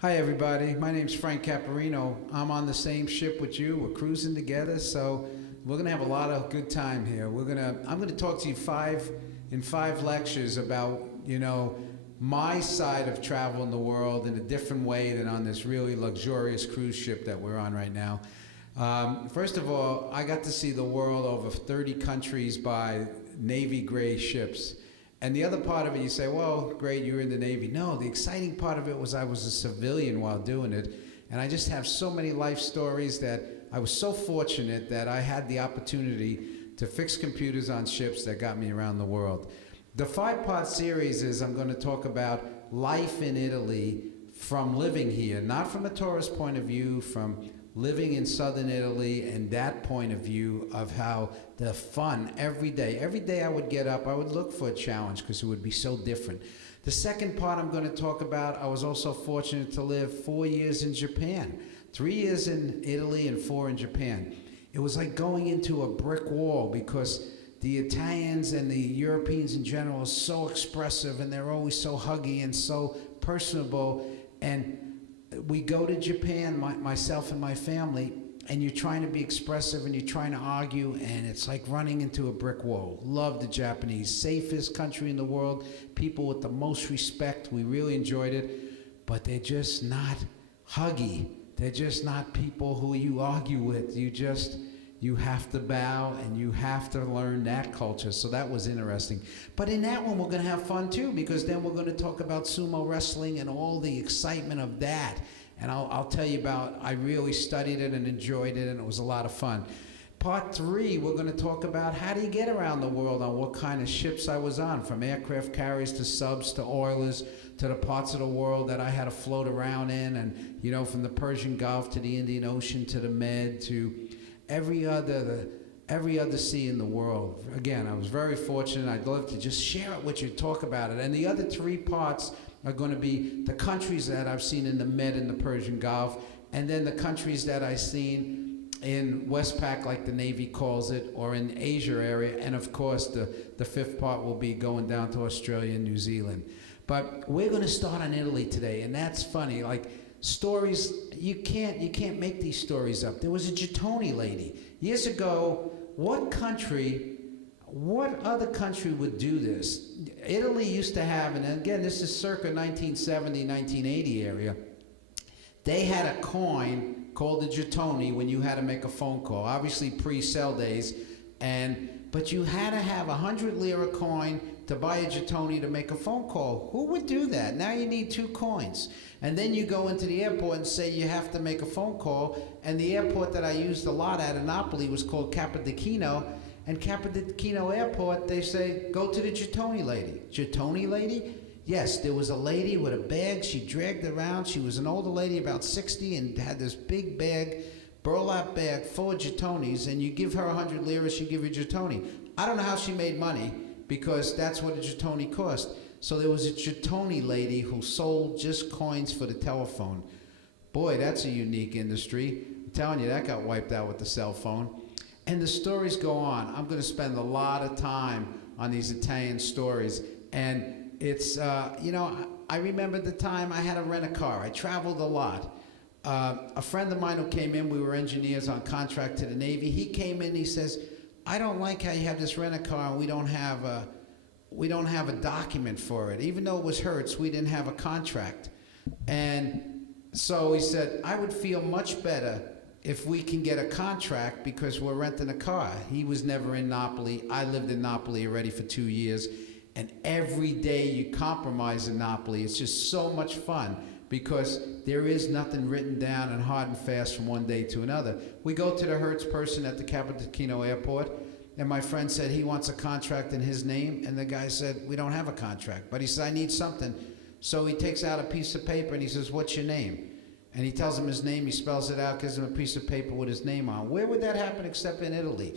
Hi, everybody. My name's Frank Caparino. I'm on the same ship with you. We're cruising together, so we're gonna have a lot of good time here. I'm gonna talk to you in five lectures about my side of travel in the world in a different way than on this really luxurious cruise ship that we're on right now. First of all, I got to see the world over 30 countries by Navy gray ships. And the other part of it, you say, well, great, you were in the Navy. No, the exciting part of it was I was a civilian while doing it. And I just have so many life stories that I was so fortunate that I had the opportunity to fix computers on ships that got me around the world. The five-part series is I'm going to talk about life in Italy from living here, not from a tourist point of view, from living in southern Italy and that point of view of how the fun every day I would get up, I would look for a challenge because it would be so different. The second part I'm going to talk about, I was also fortunate to live 4 years in Japan, 3 years in Italy and 4 in Japan. It was like going into a brick wall because the Italians and the Europeans in general are so expressive and they're always so huggy and so personable. And we go to Japan, myself and my family, and you're trying to be expressive and you're trying to argue, and it's like running into a brick wall. Love the Japanese. Safest country in the world, people with the most respect. We really enjoyed it, but they're just not huggy. They're just not people who you argue with. You have to bow and you have to learn that culture. So that was interesting. But in that one, we're going to have fun too, because then we're going to talk about sumo wrestling and all the excitement of that. And I'll tell you about, I really studied it and enjoyed it, and it was a lot of fun. Part 3, we're going to talk about how do you get around the world on what kind of ships I was on, from aircraft carriers to subs to oilers to the parts of the world that I had to float around in, and from the Persian Gulf to the Indian Ocean to the Med to every other sea in the world. Again, I was very fortunate. I'd love to just share it with you, talk about it. And the other 3 parts are going to be the countries that I've seen in the Med and the Persian Gulf, and then the countries that I've seen in Westpac, like the Navy calls it, or in Asia area. And of course, the 5th part will be going down to Australia and New Zealand. But we're going to start on Italy today, and that's funny. Like, stories, you can't make these stories up. There was a Gittoni lady. Years ago, what other country would do this? Italy used to have, and again, this is circa 1970, 1980 area, they had a coin called the Gittoni when you had to make a phone call, obviously pre-cell days, but you had to have 100 lira coin to buy a Gittoni to make a phone call. Who would do that? Now you need 2 coins. And then you go into the airport and say you have to make a phone call. And the airport that I used a lot at in Napoli was called Capodichino. And Capodichino Airport, they say, go to the Gittoni lady. Gittoni lady? Yes, there was a lady with a bag. She dragged around. She was an older lady, about 60, and had this big bag, burlap bag full of Gittonis. And you give her 100 lira, she give you a Gittoni. I don't know how she made money, because that's what a Gittoni cost. So there was a Gittoni lady who sold just coins for the telephone. Boy, that's a unique industry. I'm telling you, that got wiped out with the cell phone. And the stories go on. I'm going to spend a lot of time on these Italian stories. And it's, I remember the time I had to rent a car. I traveled a lot. A friend of mine who came in, we were engineers on contract to the Navy. He came in, he says, I don't like how you have this rent-a-car and we don't have a document for it. Even though it was Hertz, we didn't have a contract. And so he said, I would feel much better if we can get a contract because we're renting a car. He was never in Napoli. I lived in Napoli already for 2 years. And every day you compromise in Napoli. It's just so much fun because there is nothing written down and hard and fast from one day to another. We go to the Hertz person at the Capodichino Airport, and my friend said he wants a contract in his name, and the guy said, we don't have a contract. But he said, I need something. So he takes out a piece of paper, and he says, what's your name? And he tells him his name, he spells it out, gives him a piece of paper with his name on. Where would that happen except in Italy?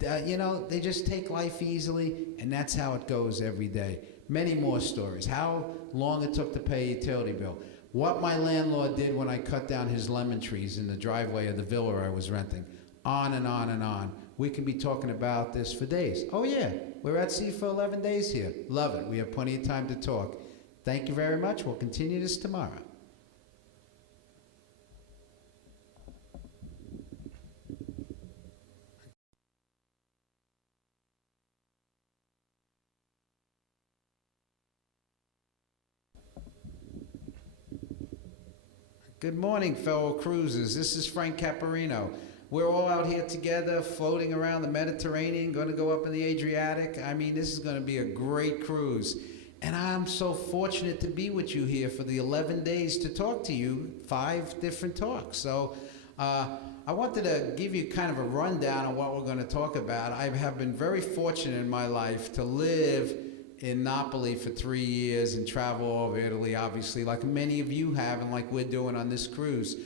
They just take life easily, and that's how it goes every day. Many more stories. How long it took to pay a utility bill. What my landlord did when I cut down his lemon trees in the driveway of the villa I was renting. On and on and on. We can be talking about this for days. Oh yeah, we're at sea for 11 days here. Love it. We have plenty of time to talk. Thank you very much. We'll continue this tomorrow. Good morning, fellow cruisers. This is Frank Caparino. We're all out here together, floating around the Mediterranean, going to go up in the Adriatic. I mean, this is going to be a great cruise. And I'm so fortunate to be with you here for the 11 days to talk to you, 5 different talks. So I wanted to give you kind of a rundown on what we're going to talk about. I have been very fortunate in my life to live in Napoli for 3 years and travel all over Italy, obviously, like many of you have and like we're doing on this cruise.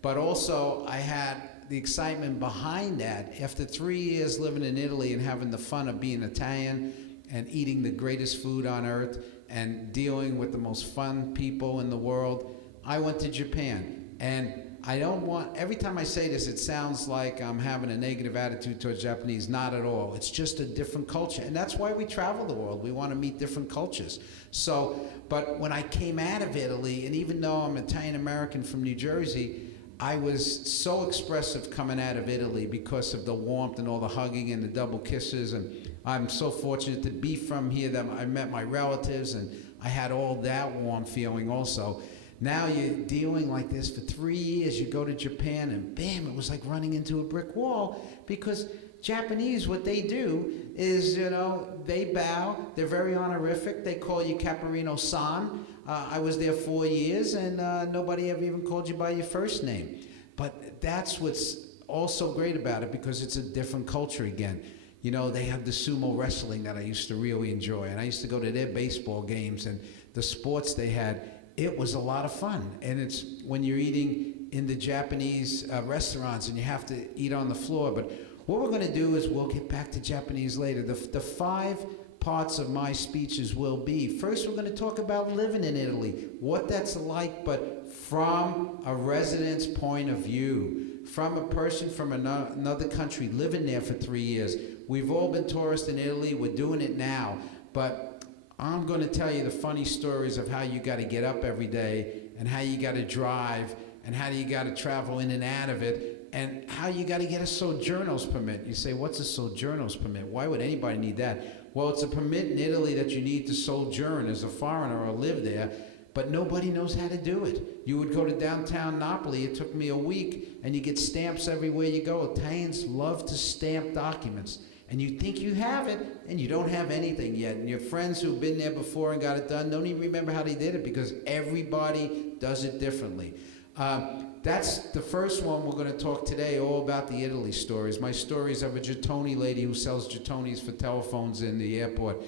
But also, I had the excitement behind that. After 3 years living in Italy and having the fun of being Italian and eating the greatest food on earth and dealing with the most fun people in the world, I went to Japan. And I don't want, every time I say this, it sounds like I'm having a negative attitude towards Japanese. Not at all. It's just a different culture. And that's why we travel the world. We want to meet different cultures. So, but when I came out of Italy, and even though I'm Italian-American from New Jersey, I was so expressive coming out of Italy because of the warmth and all the hugging and the double kisses. And I'm so fortunate to be from here that I met my relatives and I had all that warm feeling also. Now you're dealing like this for 3 years. You go to Japan and bam, it was like running into a brick wall because Japanese, what they do is, you know, they bow. They're very honorific. They call you Caparino-san. I was there 4 years and nobody ever even called you by your first name. But that's what's also great about it because it's a different culture again. You know, they have the sumo wrestling that I used to really enjoy. And I used to go to their baseball games and the sports they had. It was a lot of fun. And it's when you're eating in the Japanese restaurants and you have to eat on the floor. But what we're going to do is we'll get back to Japanese later. The 5 parts of my speeches will be, first we're going to talk about living in Italy, what that's like, but from a resident's point of view, from a person from another country living there for 3 years. We've all been tourists in Italy. We're doing it now. But I'm going to tell you the funny stories of how you got to get up every day and how you got to drive and how you got to travel in and out of it and how you got to get a sojourner's permit. You say, what's a sojourner's permit? Why would anybody need that? Well, it's a permit in Italy that you need to sojourn as a foreigner or live there, but nobody knows how to do it. You would go to downtown Napoli. It took me a week, and you get stamps everywhere you go. Italians love to stamp documents. And you think you have it, and you don't have anything yet. And your friends who've been there before and got it done don't even remember how they did it because everybody does it differently. That's the first one we're going to talk today, all about the Italy stories. My stories of a Gettoni lady who sells Gettonis for telephones in the airport.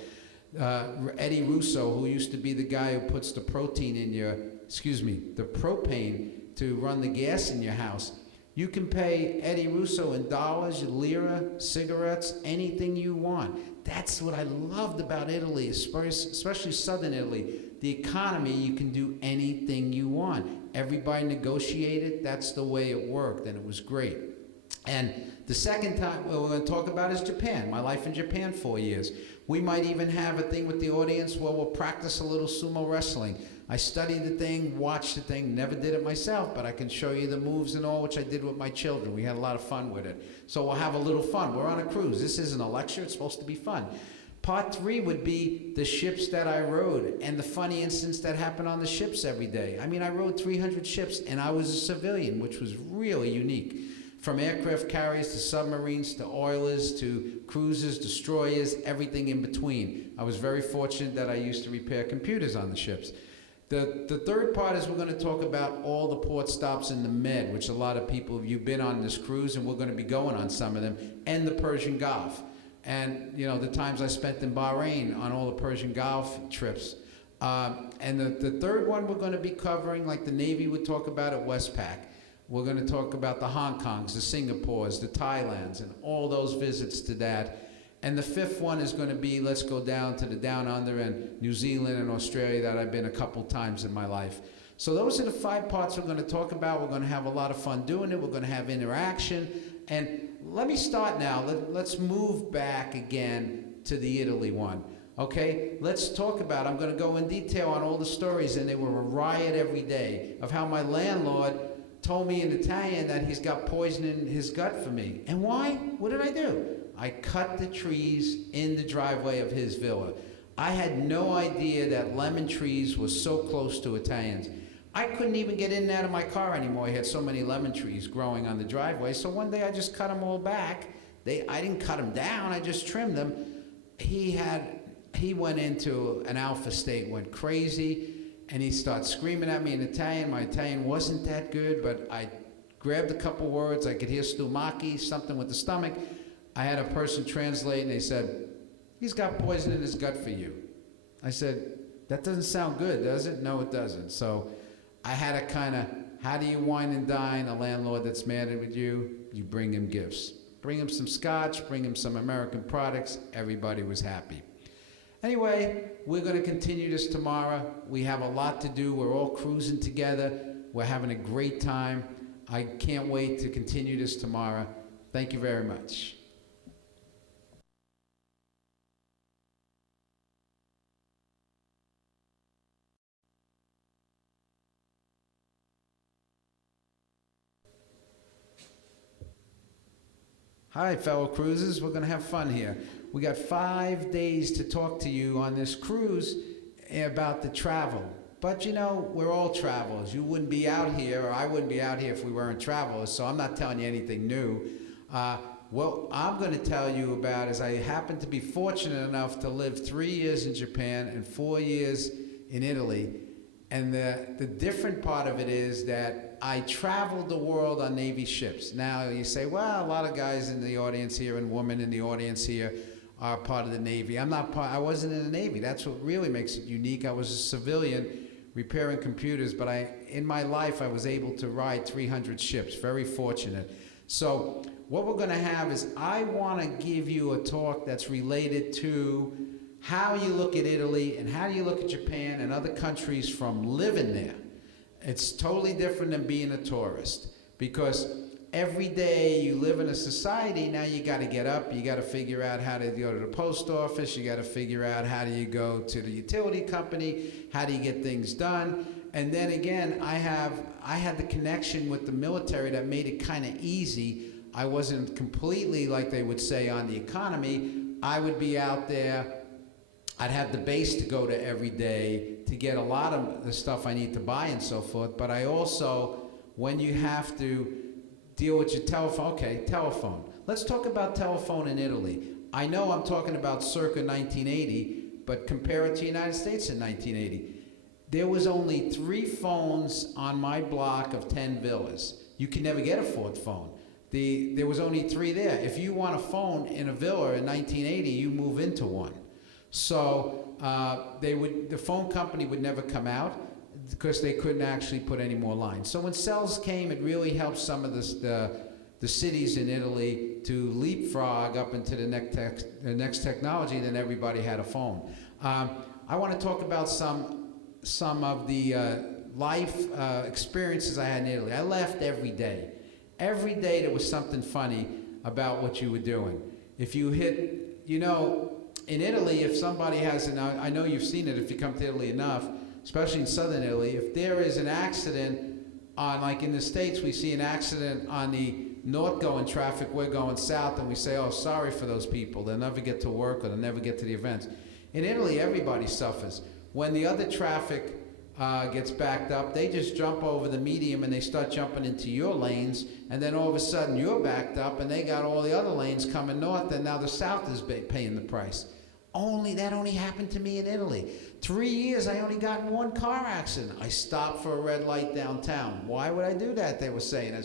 Eddie Russo, who used to be the guy who puts the the propane to run the gas in your house. You can pay Eddie Russo in dollars, lira, cigarettes, anything you want. That's what I loved about Italy, especially southern Italy. The economy, you can do anything you want. Everybody negotiated. That's the way it worked, and it was great. And the second time we're going to talk about is Japan. My life in Japan, 4 years. We might even have a thing with the audience where we'll practice a little sumo wrestling. I studied the thing, watched the thing, never did it myself, but I can show you the moves and all, which I did with my children. We had a lot of fun with it. So we'll have a little fun. We're on a cruise. This isn't a lecture. It's supposed to be fun. Part 3 would be the ships that I rode and the funny incidents that happen on the ships every day. I mean, I rode 300 ships, and I was a civilian, which was really unique. From aircraft carriers to submarines to oilers to cruisers, destroyers, everything in between. I was very fortunate that I used to repair computers on the ships. The third part is we're going to talk about all the port stops in the Med, which a lot of people, you've been on this cruise, and we're going to be going on some of them, and the Persian Gulf. And, you know, the times I spent in Bahrain on all the Persian Gulf trips. And the third one we're going to be covering, like the Navy would talk about at Westpac. We're going to talk about the Hong Kongs, the Singapores, the Thailands, and all those visits to that. And the 5th one is going to be, let's go down to the Down Under and New Zealand and Australia that I've been a couple times in my life. So those are the 5 parts we're going to talk about. We're going to have a lot of fun doing it. We're going to have interaction. And let me start now. Let's move back again to the Italy one. Okay, let's talk about, I'm going to go in detail on all the stories, and they were a riot every day of how my landlord told me in Italian that he's got poison in his gut for me. And why? What did I do? I cut the trees in the driveway of his villa. I had no idea that lemon trees were so close to Italians. I couldn't even get in and out of my car anymore. I had so many lemon trees growing on the driveway. So one day I just cut them all back. I didn't cut them down, I just trimmed them. He went into an Alpha state, went crazy, and he started screaming at me in Italian. My Italian wasn't that good, but I grabbed a couple words. I could hear stomach, something with the stomach. I had a person translate, and they said, "He's got poison in his gut for you." I said, "That doesn't sound good, does it?" "No, it doesn't." So I had to kind of, how do you wine and dine a landlord that's mad with you? You bring him gifts. Bring him some scotch, bring him some American products. Everybody was happy. Anyway, we're going to continue this tomorrow. We have a lot to do. We're all cruising together. We're having a great time. I can't wait to continue this tomorrow. Thank you very much. Hi, fellow cruisers. We're going to have fun here. We got 5 days to talk to you on this cruise about the travel. But you know, we're all travelers. You wouldn't be out here, or I wouldn't be out here if we weren't travelers, so I'm not telling you anything new. What I'm going to tell you about is I happen to be fortunate enough to live 3 years in Japan and 4 years in Italy. And the different part of it is that I traveled the world on Navy ships. Now you say, well, a lot of guys in the audience here and women in the audience here are part of the Navy. I wasn't in the Navy. That's what really makes it unique. I was a civilian repairing computers, but in my life I was able to ride 300 ships, very fortunate. So what we're gonna have is I wanna give you a talk that's related to how you look at Italy and how you look at Japan and other countries from living there. It's totally different than being a tourist, because every day you live in a society, now you gotta get up, you gotta figure out how to go to the post office, you gotta figure out how do you go to the utility company, how do you get things done. And then again, I had the connection with the military that made it kind of easy. I wasn't completely, like they would say, on the economy. I would be out there. I'd have the base to go to every day to get a lot of the stuff I need to buy and so forth. But I also, when you have to deal with your telephone, okay, telephone. Let's talk about telephone in Italy. I know I'm talking about circa 1980, but compare it to the United States in 1980. There was only 3 phones on my block of 10 villas. You can never get a 4th phone. There was only 3 there. If you want a phone in a villa in 1980, you move into one. So the phone company would never come out because they couldn't actually put any more lines. So when cells came, it really helped some of the cities in Italy to leapfrog up into the next technology. Then everybody had a phone. I want to talk about some of the life experiences I had in Italy. I laughed every day. Every day there was something funny about what you were doing. If you hit, in Italy, if somebody has, and I know you've seen it if you come to Italy enough, especially in southern Italy, if there is an accident on, like in the States, we see an accident on the north going traffic, we're going south, and we say, oh, sorry for those people. They'll never get to work or they'll never get to the events. In Italy, everybody suffers. When the other traffic gets backed up, they just jump over the medium and they start jumping into your lanes, and then all of a sudden you're backed up and they got all the other lanes coming north, and now the south is paying the price. That only happened to me in Italy. 3 years, I only got in 1 car accident. I stopped for a red light downtown. Why would I do that, they were saying.